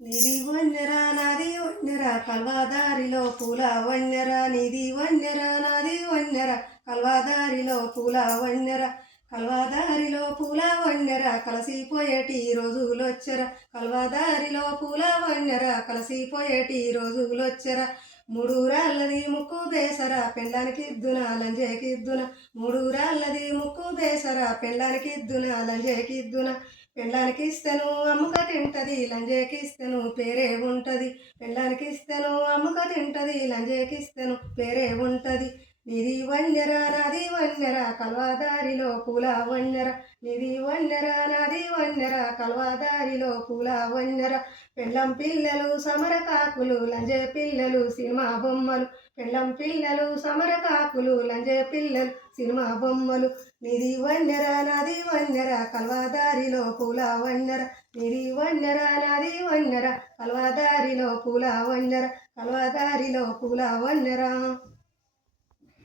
నీది వన్నెర నాది వన్నెర కల్వాదారిలో పూల వన్నెర నీది వన్నెర నాది వన్నెర కల్వాదారిలో పూల వన్నెర కల్వాదారిలో పూల వన్నెర కలసిపోయేటి రోజులొచ్చెర కల్వాదారిలో పూల వన్నెర కలసిపోయేటి రోజులొచ్చెర మూడు రాళ్ళది ముక్కు బేసర పెళ్ళానికిద్దున లంజేకిద్దున మూడు రాళ్ళది ముక్కు బేసర పెళ్ళానికిద్దున లంజేకిద్దున పెళ్ళానికి ఇస్తేను అమ్ముక తింటది లంజేకి ఇస్తేను పేరే ఉంటది పెళ్ళానికి ఇస్తేను అమ్ముక తింటది లంజేకి ఇస్తేను పేరే ఉంటది నీది వన్నెర నాది వన్నెర కల్వాదారిలో పూల వన్నెర నీది వన్నెర నాది వన్నెర కల్వాదారిలో పూల వన్నెర పెళ్ళం పిల్లలు సమరకాకులు లంజే పిల్లలు సినిమా బొమ్మలు పెళ్ళం పిల్లలు సమరకాకులు లంజే పిల్లలు సినిమా బొమ్మలు నీది వన్నెర నాది వన్నెర కల్వాదారిలో పూల వన్నెర నీది వన్నెర నాది వన్నెర కల్వాదారిలో పూల వన్నెర కల్వాదారిలో పూల వన్నెర.